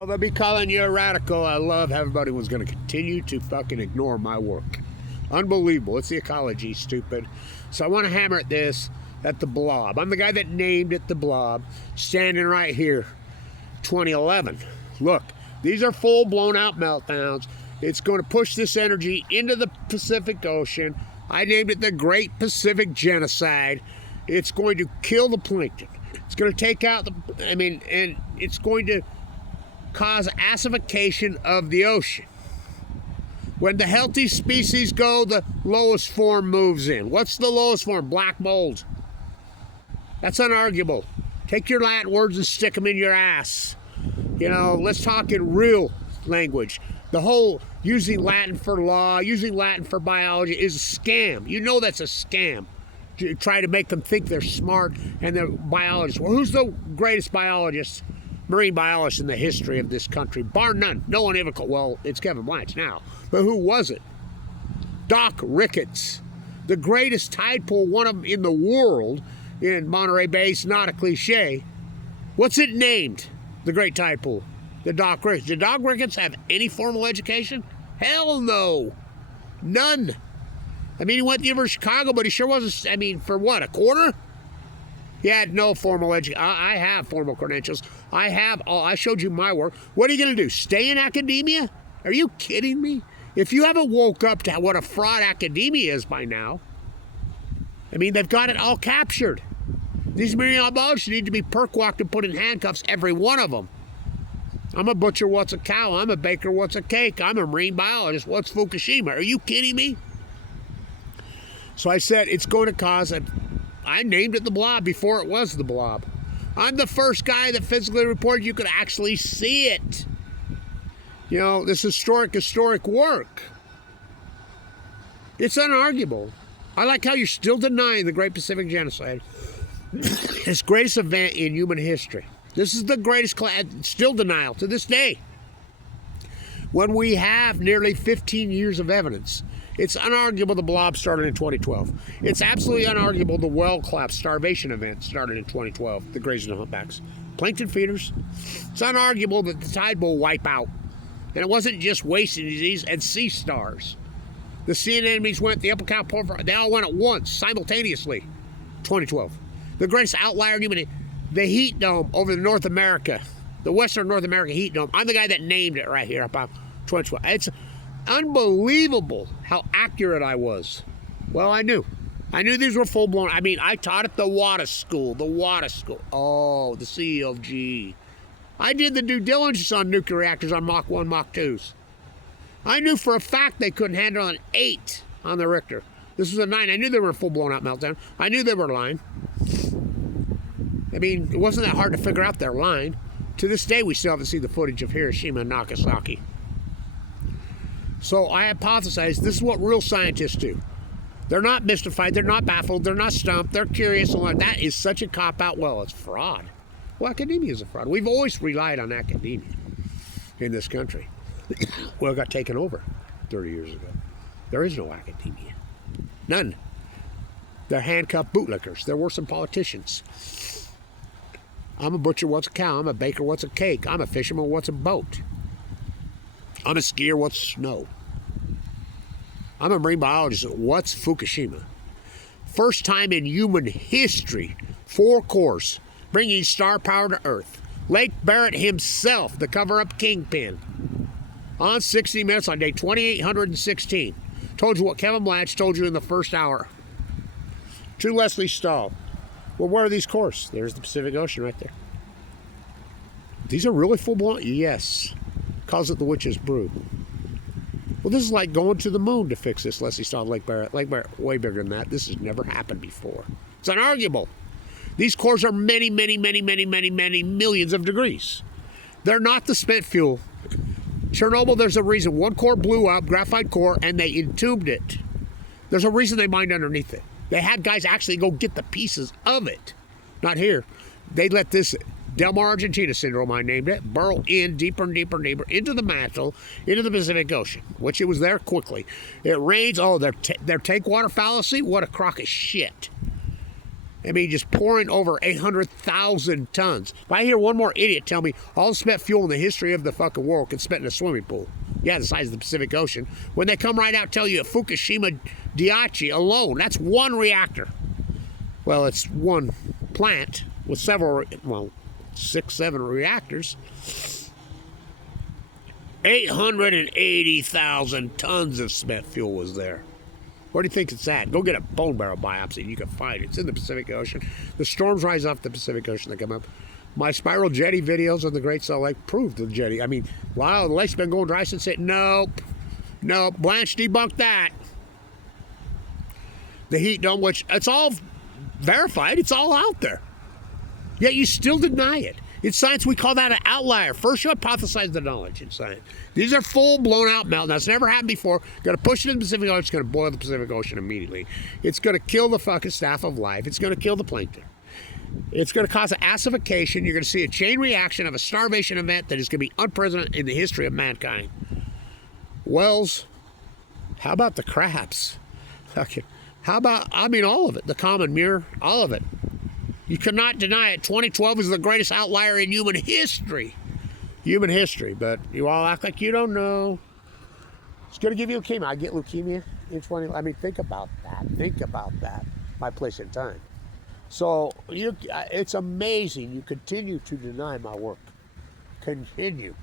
Well, they'll be calling you a radical. I love how everybody was going to continue to fucking ignore my work. Unbelievable. It's the ecology, stupid. So I want to hammer at this, at the blob. I'm the guy that named it the blob, standing right here, 2011. Look, these are full blown out meltdowns. It's going to push this energy into the Pacific Ocean. I named it the Great Pacific Genocide. It's going to kill the plankton. It's going to take out the, and it's going to cause acidification of the ocean. When the healthy species go, the lowest form moves in. What's the lowest form? Black mold. That's unarguable. Take your Latin words and stick them in your ass. You know, let's talk in real language. The whole using Latin for law, using Latin for biology is a scam. You know that's a scam. To try to make them think they're smart and they're biologists. Well, who's the greatest biologist, marine biologist in the history of this country? Bar none. No one ever called. Well, it's Kevin Blanch now. But who was it? Doc Ricketts. The greatest tide pool, one of them in the world, in Monterey Bay. It's not a cliche. What's it named? The Great Tide Pool. The Doc Ricketts. Did Doc Ricketts have any formal education? Hell no. None. I mean, he went to the University of Chicago, but he sure wasn't, for what, a quarter? He had no formal education. I have formal credentials. I showed you my work. What are you going to do, stay in academia? Are you kidding me? If you haven't woke up to what a fraud academia is by now, they've got it all captured. These marine biologists need to be perk-walked and put in handcuffs, every one of them. I'm a butcher, what's a cow? I'm a baker, what's a cake? I'm a marine biologist, what's Fukushima? Are you kidding me? So I said it's going to cause I named it the blob before it was the blob. I'm the first guy that physically reported you could actually see it. You know, this historic work. It's unarguable. I like how you're still denying the Great Pacific Genocide. It's the greatest event in human history. This is the greatest, still denial to this day. When we have nearly 15 years of evidence, it's unarguable the blob started in 2012. It's absolutely unarguable the well collapse starvation event started in 2012, the grazing humpbacks. Plankton feeders. It's unarguable that the tide will wipe out. And it wasn't just wasting disease and sea stars. The sea anemones went, the upper cow, they all went at once, simultaneously. 2012. The greatest outlier in humanity, the heat dome over the North America, the Western North America heat dome. I'm the guy that named it right here about 2012. It's unbelievable how accurate I was. Well, I knew these were full-blown. I taught at the water school. Oh, the CLG. I did the due diligence on nuclear reactors on Mach 1, Mach 2s. I knew for a fact they couldn't handle an 8 on the Richter. This was a 9. I knew they were a full-blown out meltdown. I knew they were lying. It wasn't that hard to figure out they're lying. To this day, we still haven't seen the footage of Hiroshima and Nagasaki. So I hypothesized this is what real scientists do. They're not mystified, they're not baffled, they're not stumped, they're curious. And that is such a cop-out. Well, it's fraud. Well, academia is a fraud. We've always relied on academia in this country. Well, it got taken over 30 years ago. There is no academia. None. They're handcuffed bootlickers. They're worse than politicians. I'm a butcher, what's a cow? I'm a baker, what's a cake? I'm a fisherman, what's a boat? I'm a skier, what's snow? I'm a marine biologist, what's Fukushima? First time in human history, 4 cores, bringing star power to Earth. Lake Barrett himself, the cover-up kingpin, on 60 Minutes on day 2816. Told you what Kevin Blanch told you in the first hour. To Leslie Stahl. Well, where are these cores? There's the Pacific Ocean right there. These are really full-blown? Yes. Calls it the witch's brew. Well, this is like going to the moon to fix this, Leslie Stahl, Lake Barrett. Lake Barrett, way bigger than that. This has never happened before. It's unarguable. These cores are many, many, many, many, many, many millions of degrees. They're not the spent fuel. Chernobyl, there's a reason. One core blew up, graphite core, and they entombed it. There's a reason they mined underneath it. They had guys actually go get the pieces of it. Not here. They let this Del Mar, Argentina syndrome, I named it, burrow in deeper and deeper and deeper into the mantle, into the Pacific Ocean, which it was there quickly. It rains. Oh, their take water fallacy? What a crock of shit. I mean, just pouring over 800,000 tons. If I hear one more idiot tell me all the spent fuel in the history of the fucking world can spent in a swimming pool, yeah, the size of the Pacific Ocean, when they come right out and tell you at Fukushima Daiichi alone, that's one reactor. Well, it's one plant with several, well, 6, 7 reactors. 880,000 tons of spent fuel was there. Where do you think it's at? Go get a bone marrow biopsy and you can find it. It's in the Pacific Ocean. The storms rise off the Pacific Ocean. They come up. My spiral jetty videos on the Great Salt Lake proved the jetty. I mean, wow, the lake's been going dry since it. Nope. Blanch debunked that. The heat dome, which it's all verified. It's all out there. Yet you still deny it. In science, we call that an outlier. First, you hypothesize the knowledge in science. These are full blown out meltdowns. That's never happened before. Going to push it in the Pacific Ocean. It's going to boil the Pacific Ocean immediately. It's going to kill the fucking staff of life. It's going to kill the plankton. It's going to cause an acidification. You're going to see a chain reaction of a starvation event that is going to be unprecedented in the history of mankind. Wells, how about the crabs? Okay. How about, I mean, all of it. The common mirror, all of it. You cannot deny it. 2012 is the greatest outlier in human history. Human history, but you all act like you don't know. It's going to give you leukemia. I get leukemia in 20. I mean, think about that. Think about that. My place in time. So it's amazing. You continue to deny my work. Continue.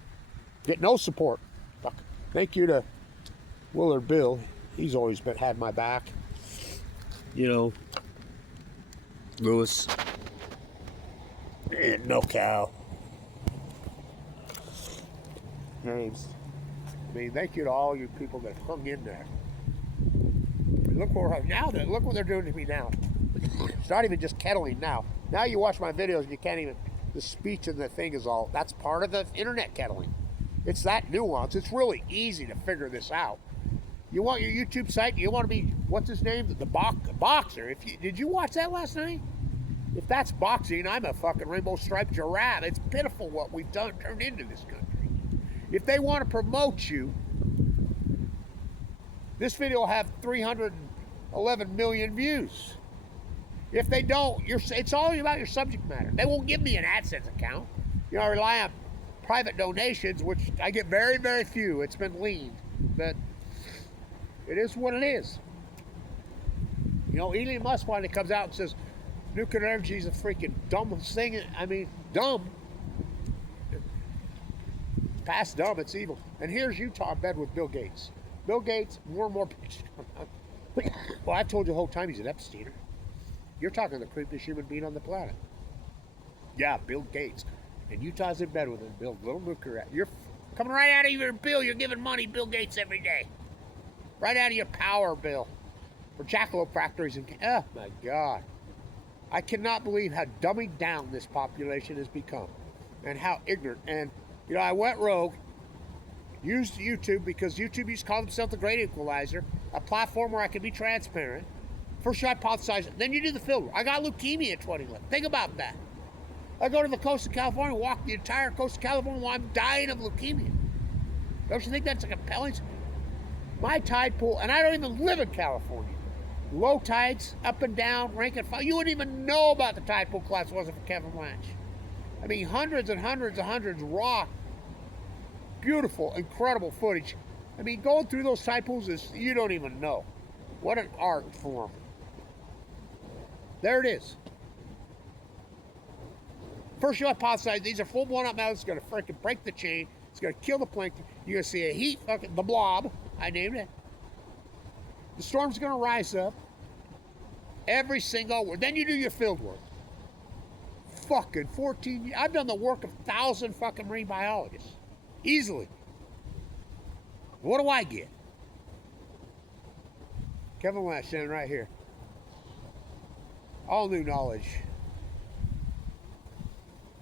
Get no support. Fuck. Thank you to Willard Bill. He's always had my back. You know, Lewis. And no cow. Names. I mean, thank you to all you people that hung in there. Look where now. Look what they're doing to me now. It's not even just kettling now. Now you watch my videos and you can't even. The speech and the thing is all. That's part of the internet kettling. It's that nuance. It's really easy to figure this out. You want your YouTube site? You want to be what's his name? The boxer. Did you watch that last night? If that's boxing, I'm a fucking rainbow striped giraffe. It's pitiful what we've turned into this country. If they want to promote you, this video will have 311 million views. If they don't, it's all about your subject matter. They won't give me an AdSense account. You know, I rely on private donations, which I get very, very few. It's been lean, but it is what it is. You know, Elon Musk finally comes out and says, nuclear energy is a freaking dumbest thing. I mean, dumb. Past dumb, it's evil. And here's Utah in bed with Bill Gates. Bill Gates, more and more pictures coming out. Well, I've told you the whole time he's an Epsteiner. You're talking the creepiest human being on the planet. Yeah, Bill Gates. And Utah's in bed with him, build little nuclear. You're coming right out of your bill. You're giving money Bill Gates every day. Right out of your power bill. For jackalope factories. Oh, my God. I cannot believe how dumbing down this population has become. And how ignorant. And, you know, I went rogue. Used YouTube because YouTube used to call themselves the great equalizer. A platform where I could be transparent. First you hypothesize, then you do the field work. I got leukemia at 21. Think about that. I go to the coast of California, walk the entire coast of California while I'm dying of leukemia. Don't you think that's a compelling? My tide pool, and I don't even live in California. Low tides, up and down, rank and file. You wouldn't even know about the tide pool collapse if it wasn't for Kevin Blanch. I mean, hundreds and hundreds and hundreds raw, beautiful, incredible footage. I mean, going through those tide pools is, you don't even know. What an art form. There it is. First you hypothesize these are full-blown up mountains. It's going to freaking break the chain. It's going to kill the plankton. You're going to see a heat, the blob, I named it. The storm's going to rise up. Every single word. Then you do your field work. Fucking 14 years. I've done the work of 1,000 fucking marine biologists. Easily. What do I get? Kevin Blanch standing right here. All new knowledge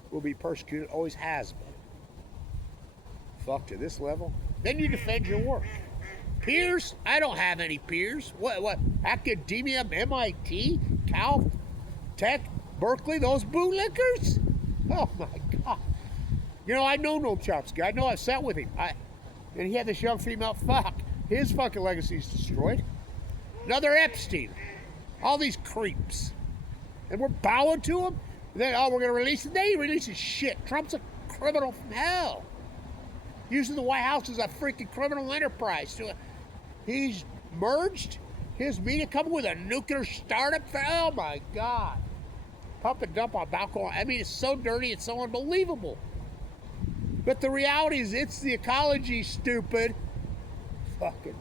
will be persecuted, always has been. Fuck, to this level. Then you defend your work. Peers? I don't have any peers. What? Academia, MIT, Cal, Tech, Berkeley, those bootlickers? Oh my God. You know, I know Noam Chomsky. I know I've sat with him. And he had this young female. Fuck. His fucking legacy's destroyed. Another Epstein. All these creeps. And we're bowing to them? And then, oh, we're going to release it? They ain't releasing shit. Trump's a criminal from hell. Using the White House as a freaking criminal enterprise. He's merged his media company with a nuclear startup. Oh, my God. Pump and dump on balcony. I mean, it's so dirty. It's so unbelievable. But the reality is, it's the ecology, stupid. Fucking,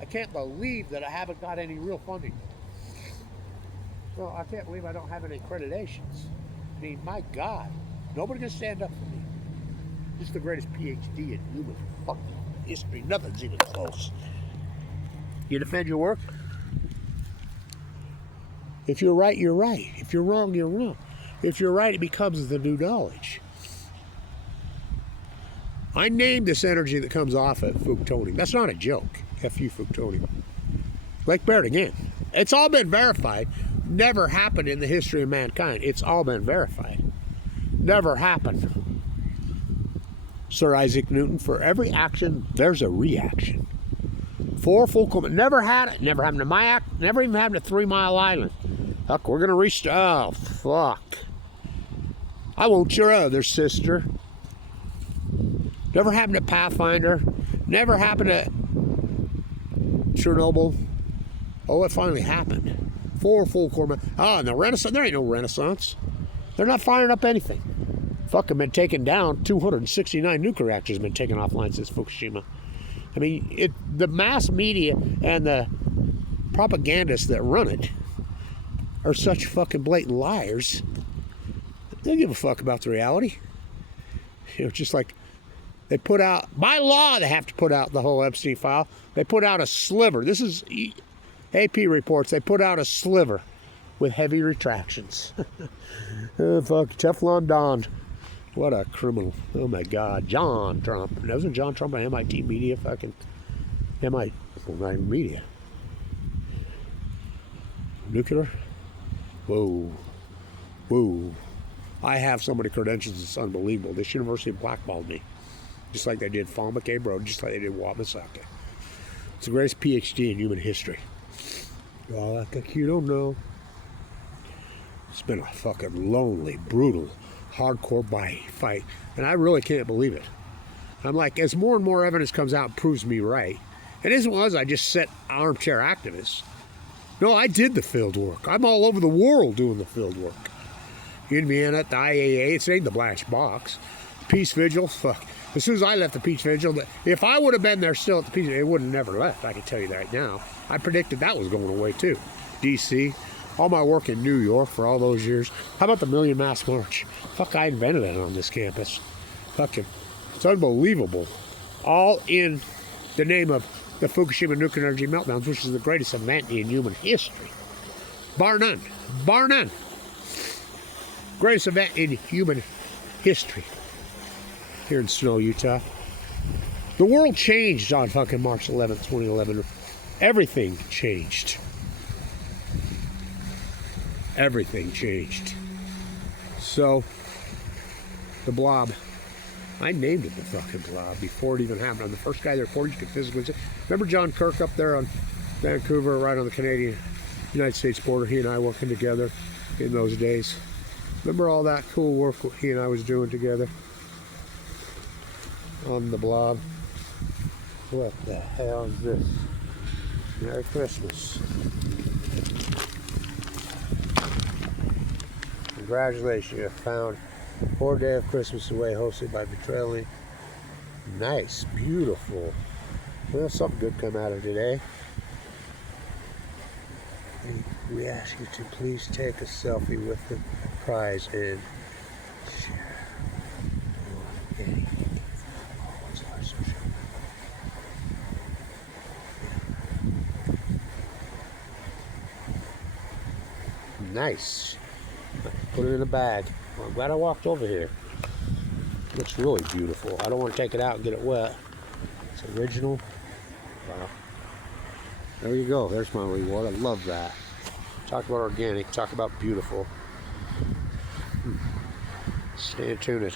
I can't believe that I haven't got any real funding. Well, I can't believe I don't have any accreditations. I mean, my God, nobody can stand up for me. This is the greatest PhD in human fucking history. Nothing's even close. You defend your work? If you're right, you're right. If you're wrong, you're wrong. If you're right, it becomes the new knowledge. I named this energy that comes off at Fuktonium. That's not a joke. F-U Fuktonium. Lake Barrett again. It's all been verified. Never happened in the history of mankind. It's all been verified. Never happened. Sir Isaac Newton, for every action, there's a reaction. 4 full, never had it. Never happened to my never even happened to 3 Mile Island. Fuck, we're going to reach, oh, fuck. I want your other sister. Never happened to Pathfinder. Never happened to Chernobyl. Oh, it finally happened. 4 full core. Oh, and the Renaissance. There ain't no Renaissance. They're not firing up anything. Fucking been taken down. 269 nuclear reactors have been taken offline since Fukushima. I mean, the mass media and the propagandists that run it are such fucking blatant liars. They don't give a fuck about the reality. You know, just like they put out, by law, they have to put out the whole Epstein file. They put out a sliver. This is AP reports. They put out a sliver with heavy retractions. Oh, fuck, Teflon Don. What a criminal. Oh, my God. John Trump. Wasn't John Trump an MIT media fucking... MIT media. Nuclear? Whoa. Whoa. I have so many credentials, it's unbelievable. This university blackballed me. Just like they did Fall McKay-Bro, just like they did Wamasaka. It's the greatest PhD in human history. Oh, like you don't know. It's been a fucking lonely, brutal, hardcore fight. And I really can't believe it. I'm like, as more and more evidence comes out and proves me right, it isn't was I just set armchair activists. No, I did the field work. I'm all over the world doing the field work. In Vienna at the IAA, it's named the Blanch box. Peace Vigil, fuck. As soon as I left the Peace Vigil, if I would have been there still at the Peace Vigil, it would have never left, I can tell you that right now. I predicted that was going away too. DC, all my work in New York for all those years. How about the Million Mass March? Fuck, I invented it on this campus. Fucking, it's unbelievable. All in the name of the Fukushima nuclear energy meltdowns, which is the greatest event in human history. Bar none. Bar none. Greatest event in human history. Here in Snow, Utah. The world changed on fucking March 11th, 2011. Everything changed. Everything changed. So, the blob. I named it the fucking blob before it even happened. I'm the first guy that reported you could physically see. Remember John Kirk up there on Vancouver, right on the Canadian-United States border? He and I working together in those days. Remember all that cool work he and I was doing together on the blob? What the hell is this? Merry Christmas. Congratulations, you found 4th Day of Christmas Away, hosted by Petrelli. Nice, beautiful. Well, something good come out of today. We ask you to please take a selfie with the prize and share. Nice. Put it in a bag. Well, I'm glad I walked over here. Looks really beautiful. I don't want to take it out and get it wet. It's original. Wow. There you go. There's my reward. I love that. Talk about organic. Talk about beautiful. Stay tuned.